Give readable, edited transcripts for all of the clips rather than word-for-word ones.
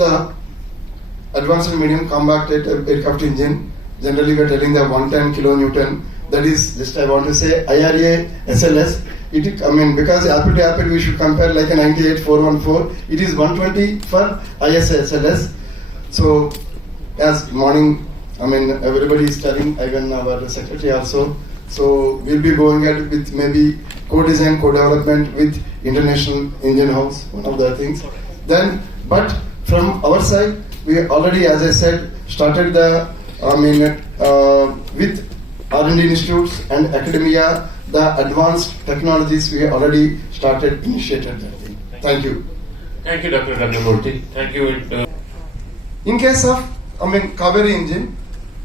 the advanced medium combat aircraft engine, generally we are telling the 110 kilonewton. That is, just I want to say IRA SLS. Because apple to apple we should compare like a 98414. It is 120 for ISA SLS. So, as morning, everybody is telling, even our secretary also. So, we'll be going ahead with maybe co-design, co-development with International Engine House, one of the things. Then, but from our side, we already, as I said, started the, with R&D institutes and academia, the advanced technologies we already started, initiated that thing. Thank you. Thank you, Dr. Ramana Murty. Thank you. In case of, Kaveri engine,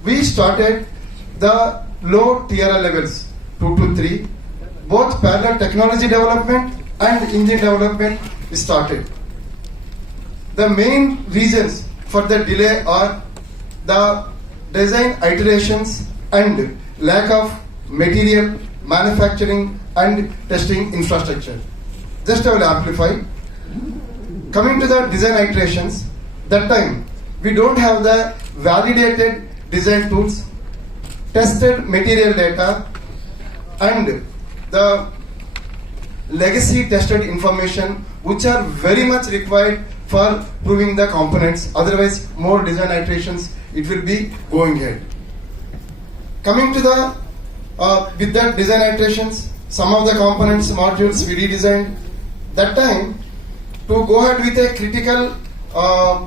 we started the low TRL levels, 2 to 3. Both parallel technology development and engine development started. The main reasons for the delay are the design iterations and lack of material, manufacturing and testing infrastructure. Just I will amplify. Coming to the design iterations, that time we don't have the validated design tools, tested material data and the legacy tested information which are very much required for proving the components. Otherwise, more design iterations it will be going ahead. Coming to the with the design iterations, some of the components, modules we redesigned. That time, to go ahead with a critical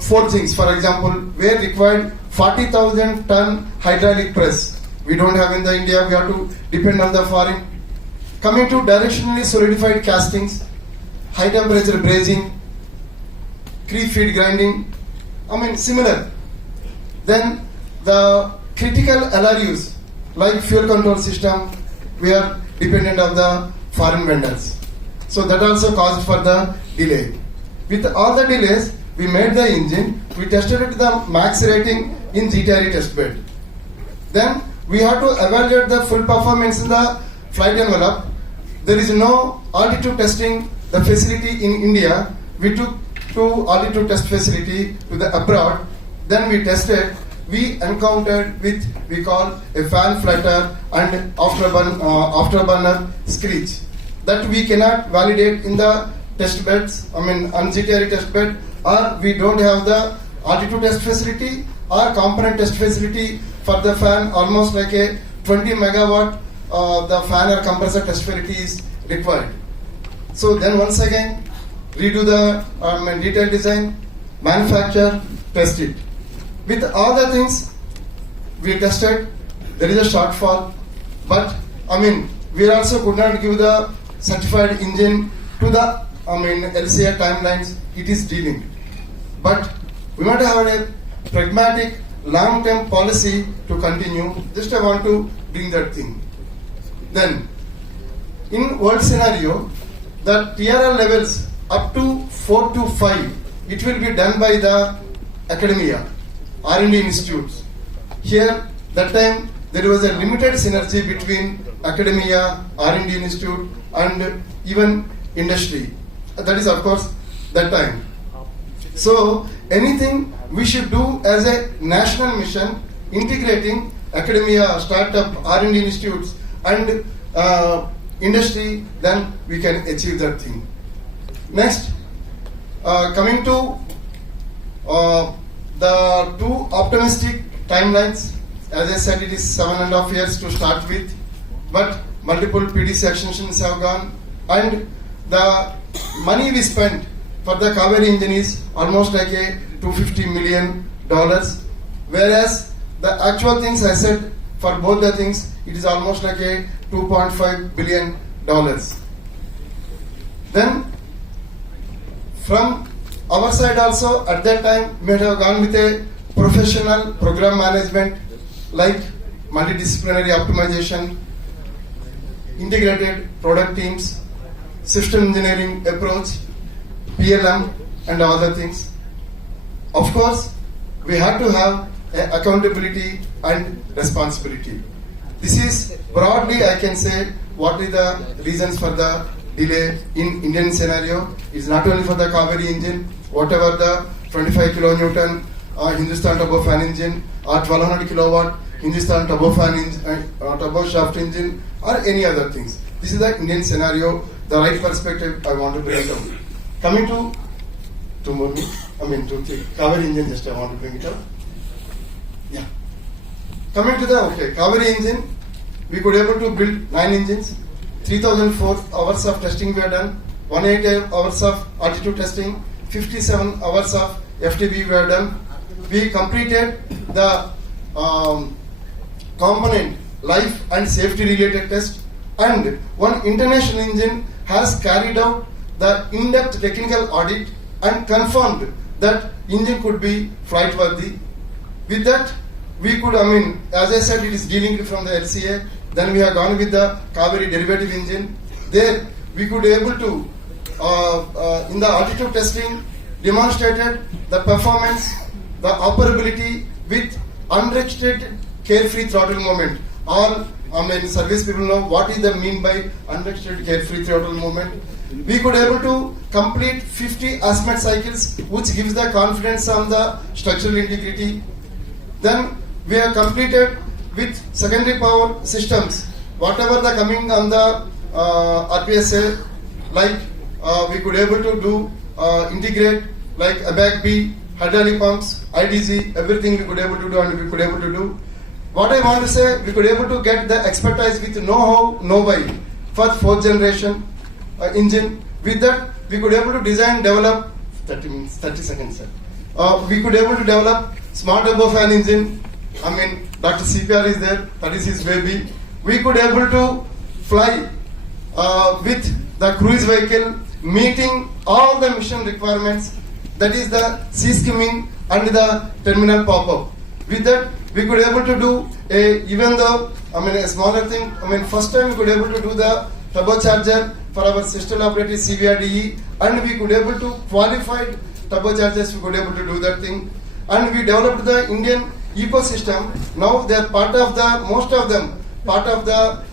forgings, for example, where required 40,000 ton hydraulic press. We don't have in the India, we have to depend on the foreign. Coming to directionally solidified castings, high temperature brazing, creep feed grinding, similar. Then the critical LRUs, like fuel control system, we are dependent on the foreign vendors. So that also caused for the delay. With all the delays, we made the engine, we tested it to the max rating in GTRE test bed. Then we have to evaluate the full performance in the flight envelope. There is no altitude testing, the facility in India. We took to altitude test facility to the abroad. Then we tested. We encountered with, we call a fan flutter and afterburner screech. That we cannot validate in the test beds, on GTRE test bed, or we don't have the altitude test facility or component test facility for the fan, almost like a 20 megawatt the fan or compressor test facility is required. So then once again, redo the detailed design, manufacture, test it. With all the things we tested, there is a shortfall, but we also could not give the certified engine to the LCA timelines it is dealing. But we want to have a pragmatic long-term policy to continue. Just I want to bring that thing. Then, in world scenario, the TRL levels up to 4 to 5, it will be done by the academia, R&D institutes. Here, that time, there was a limited synergy between academia, R&D institute, and even industry. That is, of course, that time. So, anything we should do as a national mission, integrating academia, startup, R&D institutes, and industry, then we can achieve that thing. Next, coming to the two optimistic timelines. As I said, it is 7.5 years to start with, but multiple PDC extensions have gone, and the money we spent for the Kaveri engine is almost like a $250 million, whereas the actual things I said for both the things, it is almost like a $2.5 billion. Then from our side also, at that time, we have gone with a professional program management like multidisciplinary optimization, integrated product teams, system engineering approach, PLM, and other things. Of course, we have to have accountability and responsibility. This is broadly, I can say, what is the reasons for the delay in Indian scenario. It's not only for the Kaveri engine, whatever the 25 kilonewton Hindustan turbofan engine, or 1200 kilowatt Hindustan turbofan turbo shaft engine, or any other things. This is the Indian scenario, the right perspective I want to bring it up. Coming to Kaveri engine, just I want to bring it up. Yeah. Coming to the Kaveri engine, we could able to build 9 engines, 3004 hours of testing we have done, 188 hours of altitude testing, 57 hours of FTB we have done. We completed the component life and safety related test, and one international engine has carried out the in-depth technical audit and confirmed that engine could be flight worthy. With that, we could, as I said, it is delinked from the LCA. Then we have gone with the Kaveri derivative engine. There we could able to, in the altitude testing, demonstrated the performance, the operability with unrestricted carefree throttle movement. All service people know what is the mean by unrestricted carefree throttle movement. We could able to complete 50 azimuth cycles, which gives the confidence on the structural integrity. Then we have completed with secondary power systems, whatever the coming on the RPSA, like we could able to do integrate like ABAC B, hydraulic pumps, IDZ, everything we could able to do, and we could able to do. What I want to say, we could able to get the expertise with know-how, know-why for 4th generation engine. With that, we could able to design, develop, 30 seconds, sir. We could able to develop smart turbofan engine. Dr. CPR is there, that is his baby. We could able to fly with the cruise vehicle, meeting all the mission requirements, that is the sea skimming and the terminal pop-up. With that, we could able to do even though a smaller thing. First time we could able to do the turbocharger for our sister operated CVRDE, and we could able to qualified turbochargers. We could able to do that thing, and we developed the Indian ecosystem. Now they are part of the most of them part of the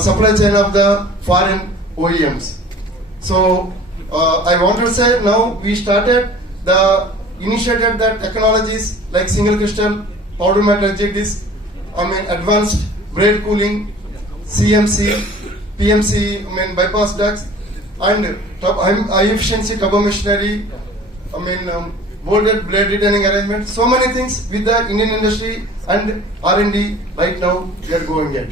supply chain of the foreign OEMs. So I want to say now we initiated the technologies like single crystal, powder metal jet disc, advanced braid cooling, CMC, PMC, bypass ducts, and high efficiency turbo machinery, bolded blade returning arrangement. So many things with the Indian industry and R&D right now we are going at.